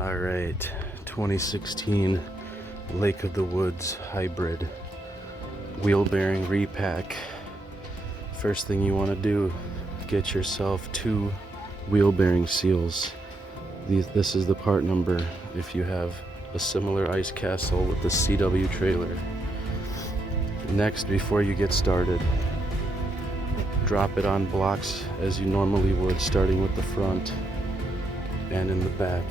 All right, 2016 Lake of the Woods hybrid wheel bearing repack. First thing you want to do, get yourself 2 wheel bearing seals. This is the part number if you have a similar ice castle with the CW trailer. Next, before you get started, drop it on blocks as you normally would, starting with the front and in the back.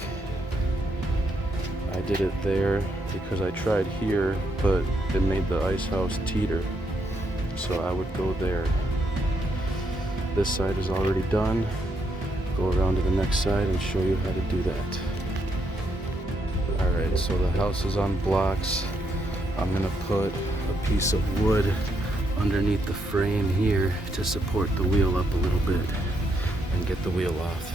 I did it there because I tried here, but it made the ice house teeter, so I would go there. This side is already done. Go around to the next side and show you how to do that. Alright, so the house is on blocks. I'm gonna put a piece of wood underneath the frame here to support the wheel up a little bit and get the wheel off.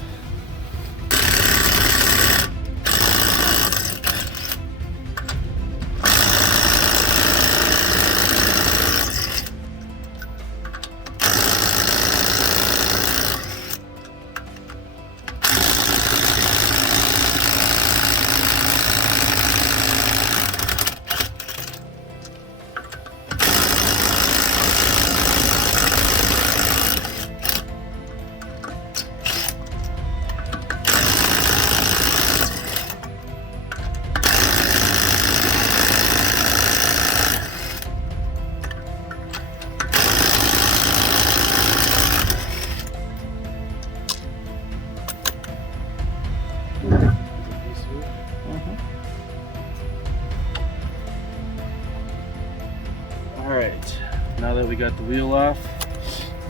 Alright, now that we got the wheel off,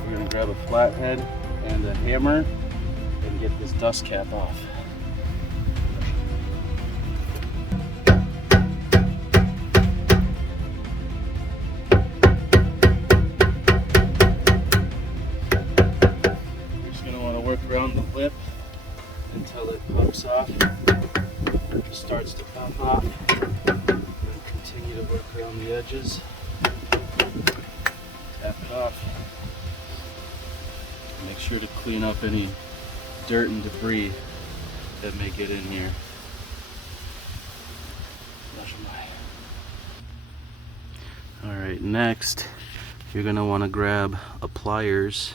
we're going to grab a flathead and a hammer and get this dust cap off. We're just going to want to work around the lip until it pops off, starts to pop off, and continue to work around the edges. Tap it off. Make sure to clean up any dirt and debris that may get in here. Alright, next you're going to want to grab a pliers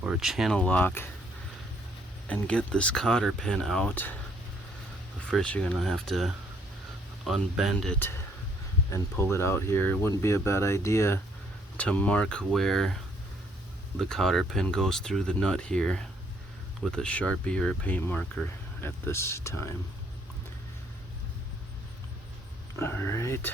or a channel lock and get this cotter pin out. But first you're going to have to unbend it and pull it out here. It wouldn't be a bad idea to mark where the cotter pin goes through the nut here with a Sharpie or a paint marker at this time. All right.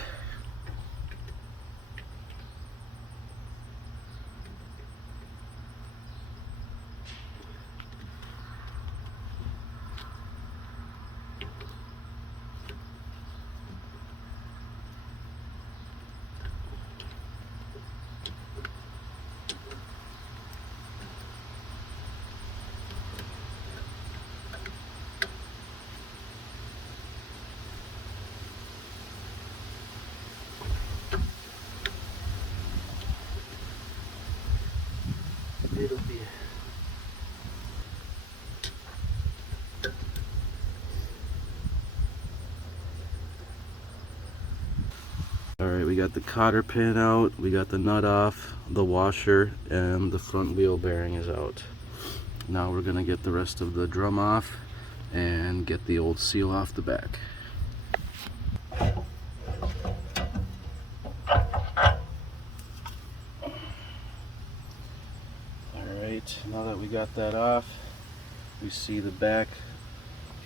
It'll be Alright, we got the cotter pin out, we got the nut off, the washer, and the front wheel bearing is out. Now we're gonna get the rest of the drum off and get the old seal off the back. Now that we got that off, we see the back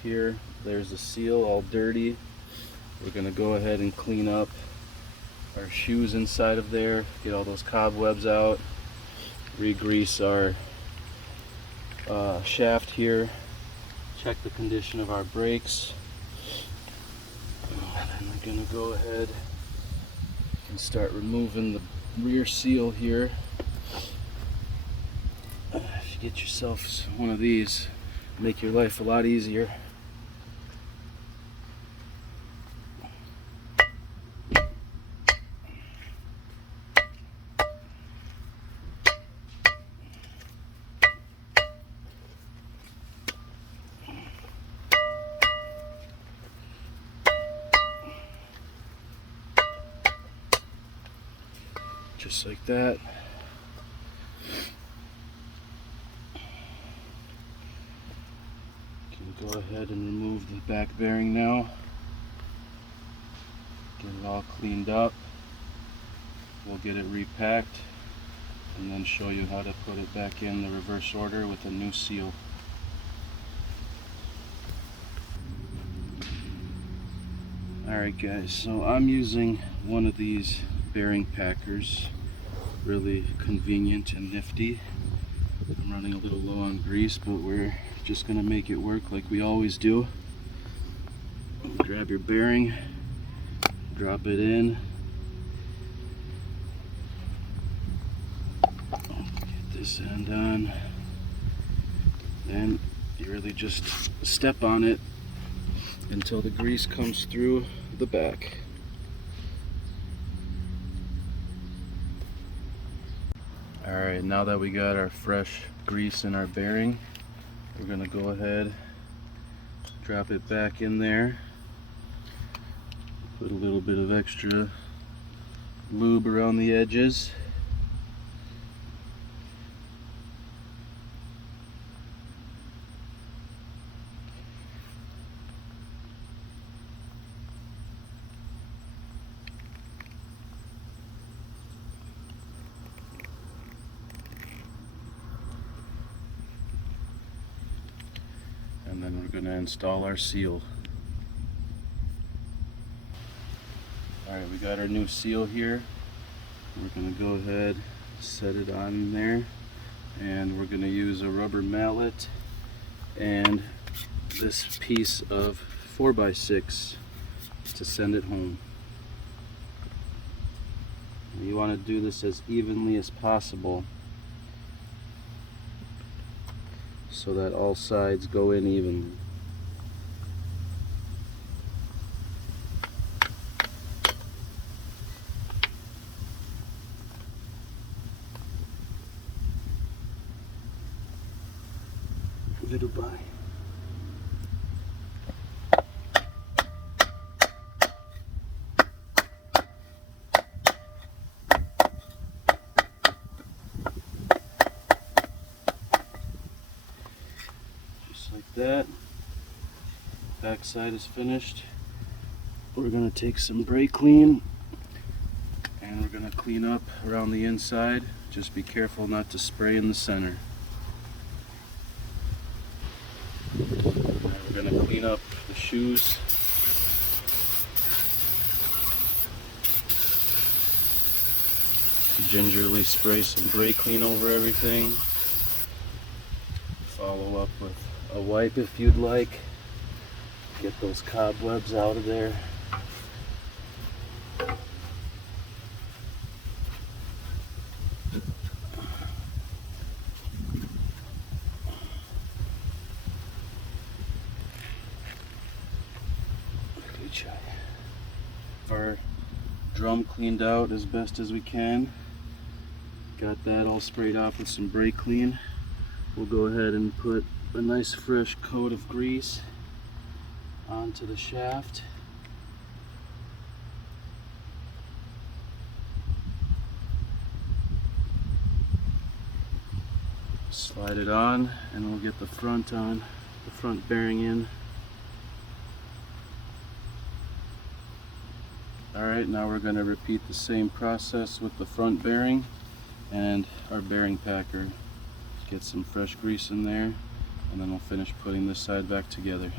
here. There's the seal all dirty. We're going to go ahead and clean up our shoes inside of there, get all those cobwebs out, re-grease our shaft here, check the condition of our brakes, and then we're going to go ahead and start removing the rear seal here. If you get yourself one of these, make your life a lot easier. just like that. Can go ahead and remove the back bearing now. Get it all cleaned up. We'll get it repacked and then show you how to put it back in the reverse order with a new seal. Alright guys, so I'm using one of these bearing packers. Really convenient and nifty. I'm running a little low on grease, but we're just going to make it work like we always do. Grab your bearing, drop it in. Get this end on. Then you really just step on it until the grease comes through the back. Alright, now that we got our fresh grease in our bearing, we're going to go ahead, drop it back in there, put a little bit of extra lube around the edges. And then we're going to install our seal. Alright, we got our new seal here. We're going to go ahead, set it on in there, and we're going to use a rubber mallet and this piece of 4x6 to send it home. You want to do this as evenly as possible so that all sides go in evenly. Little by. Like that. Back side is finished. We're going to take some brake clean and we're going to clean up around the inside. Just be careful not to spray in the center. We're going to clean up the shoes. Gingerly spray some brake clean over everything. Follow up with a wipe if you'd like. Get those cobwebs out of there. Our drum cleaned out as best as we can. Got that all sprayed off with some brake clean. We'll go ahead and put a nice fresh coat of grease onto the shaft. Slide it on and we'll get the front on, the front bearing in. Alright, now we're going to repeat the same process with the front bearing and our bearing packer. Get some fresh grease in there and then we'll finish putting this side back together.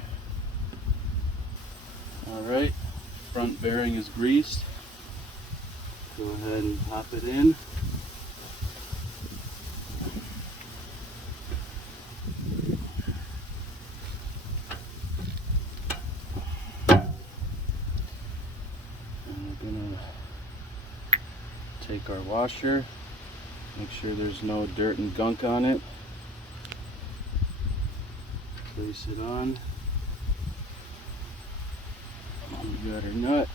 Alright, front bearing is greased. Go ahead and pop it in. And we're going to take our washer, make sure there's no dirt and gunk on it. Place it on. We got our nut.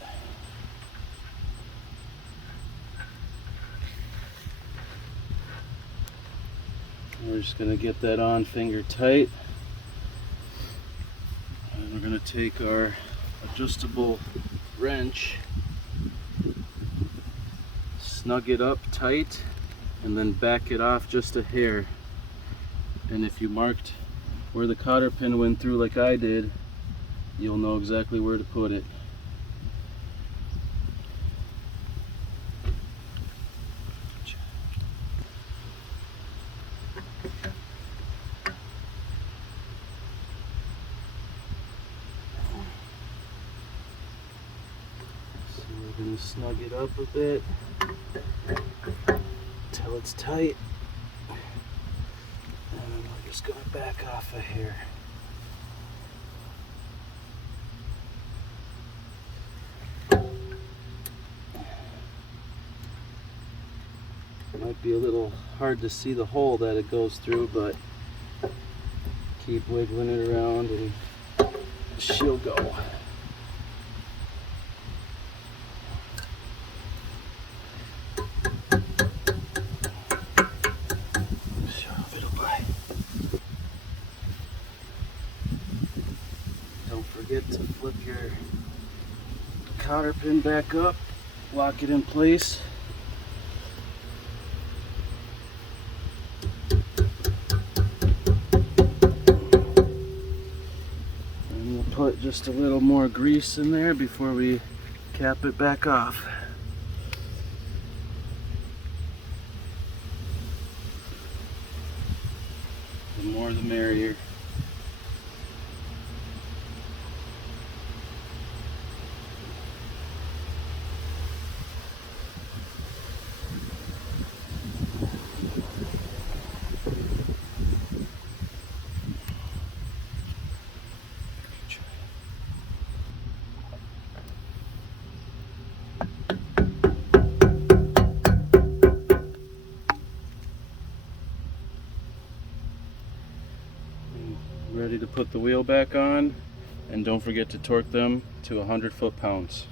We're just going to get that on finger tight. And we're going to take our adjustable wrench, snug it up tight and then back it off just a hair. And if you marked where the cotter pin went through like I did, you'll know exactly where to put it. So we're going to snug it up a bit until it's tight. And then we're just going to back off a hair. It might be a little hard to see the hole that it goes through, but keep wiggling it around and she'll go. Don't forget to flip your cotter pin back up, lock it in place. And we'll put just a little more grease in there before we cap it back off. The more the merrier. Ready to put the wheel back on, and don't forget to torque them to 100 foot-pounds.